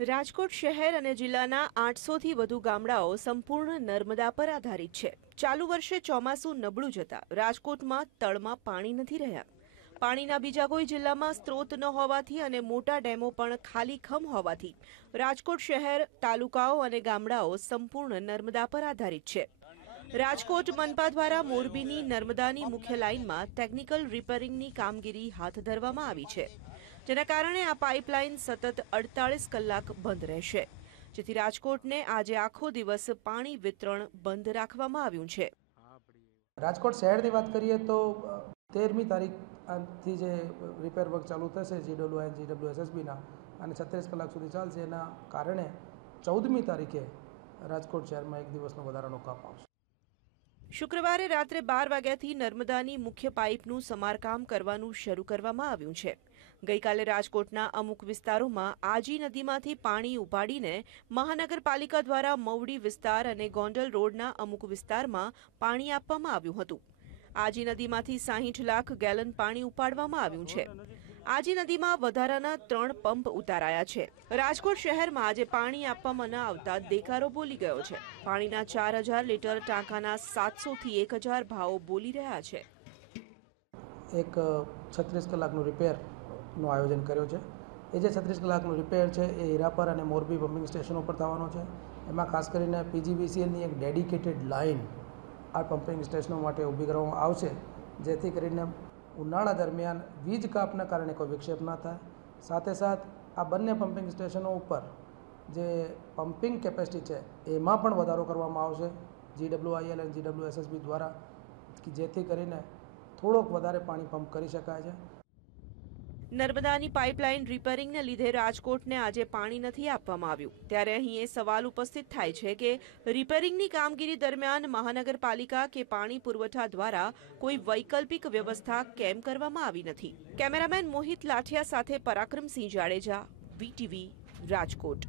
રાજકોટ શહેર અને જિલ્લાના આઠસોથી વધુ ગામડાઓ સંપૂર્ણ નર્મદા પર આધારિત છે. ચાલુ વર્ષે ચોમાસું નબળું જતા રાજકોટમાં તળમાં પાણી નથી રહ્યા. પાણીના બીજા કોઈ જિલ્લામાં સ્ત્રોત ન હોવાથી અને મોટા ડેમો પણ ખાલી ખમ હોવાથી રાજકોટ શહેર, તાલુકાઓ અને ગામડાઓ સંપૂર્ણ નર્મદા પર આધારિત છે. રાજકોટ મનપા દ્વારા મોરબીની નર્મદાની મુખ્ય લાઇનમાં ટેકનિકલ રિપેરિંગની કામગીરી હાથ ધરવામાં આવી છે. જેના કારણે આ પાઇપલાઇન સતત અડતાલીસ કલાક બંધ રહેશે. જેથી રાજકોટને આજે આખો દિવસ પાણી વિતરણ બંધ રાખવામાં આવ્યું છે. રાજકોટ શહેરની વાત કરીએ તો તેરમી તારીખથી જે રિપેર વર્ક ચાલુ થશે જીડબ્લ્યુ એન જીડબ્લ્યુ એસએસબીના અને છત્રીસ કલાક સુધી ચાલશે. એના કારણે ચૌદમી તારીખે રાજકોટ શહેરમાં એક દિવસનો વધારાનો કાપ આવશે શુક્રવારે રાત્રે બાર વાગ્યાથી નર્મદાની મુખ્ય પાઇપનું સમારકામ કરવાનું શરૂ કરવામાં આવ્યું છે. ગઈકાલે રાજકોટના અમુક વિસ્તારોમાં આજી નદીમાંથી પાણી ઉપાડીને મહાનગરપાલિકા દ્વારા મવડી વિસ્તાર અને ગોંડલ રોડના અમુક વિસ્તારમાં પાણી આપવામાં આવ્યું હતું. આજી નદીમાંથી સાહીઠ લાખ ગેલન પાણી ઉપાડવામાં આવ્યું છે. આજી નદીમાં વધારાના ત્રણ પંપ ઉતારાયા છે. રાજકોટ શહેરમાં આજે પાણી આપવામાં ન આવતા દેકારો બોલી ગયો છે. પાણીના ચાર હજાર લીટર ટાંકાના સાતસોથી એક હજાર ભાવો બોલી રહ્યા છે. એક છત્રીસ કલાકનું રિપેરનું આયોજન કર્યો છે. એ જે છત્રીસ કલાકનું રિપેર છે, એ હીરાપર અને મોરબી પમ્પિંગ સ્ટેશનો પર થવાનો છે. એમાં ખાસ કરીને પીજીવીસીએલની એક ડેડિકેટેડ લાઇન આ પમ્પિંગ સ્ટેશનો માટે ઊભી કરવામાં આવશે. જેથી કરીને ઉનાળા દરમિયાન વીજ કાપના કારણે કોઈ વિક્ષેપ ન થાય. સાથે સાથ આ બંને પમ્પિંગ સ્ટેશનો ઉપર જે પમ્પિંગ કેપેસિટી છે, એમાં પણ વધારો કરવામાં આવશે. જીડબ્લ્યુઆઈએલ અને જીડબ્લ્યુ એસએસબી દ્વારા જેથી કરીને થોડોક વધારે પાણી પંપ કરી શકાય છે. નર્મદાની પાઇપલાઇન રિપેરિંગને લીધે રાજકોટને આજે પાણી નથી આપવામાં આવ્યું. ત્યારે અહીં એ સવાલ ઉપસ્થિત થાય છે કે રિપેરિંગની કામગીરી દરમિયાન મહાનગરપાલિકા કે પાણી પુરવઠા દ્વારા કોઈ વૈકલ્પિક વ્યવસ્થા કેમ કરવામાં આવી નથી? કેમેરામેન મોહિત લાઠિયા સાથે પરાક્રમસિંહ જાડેજા, વીટીવી રાજકોટ.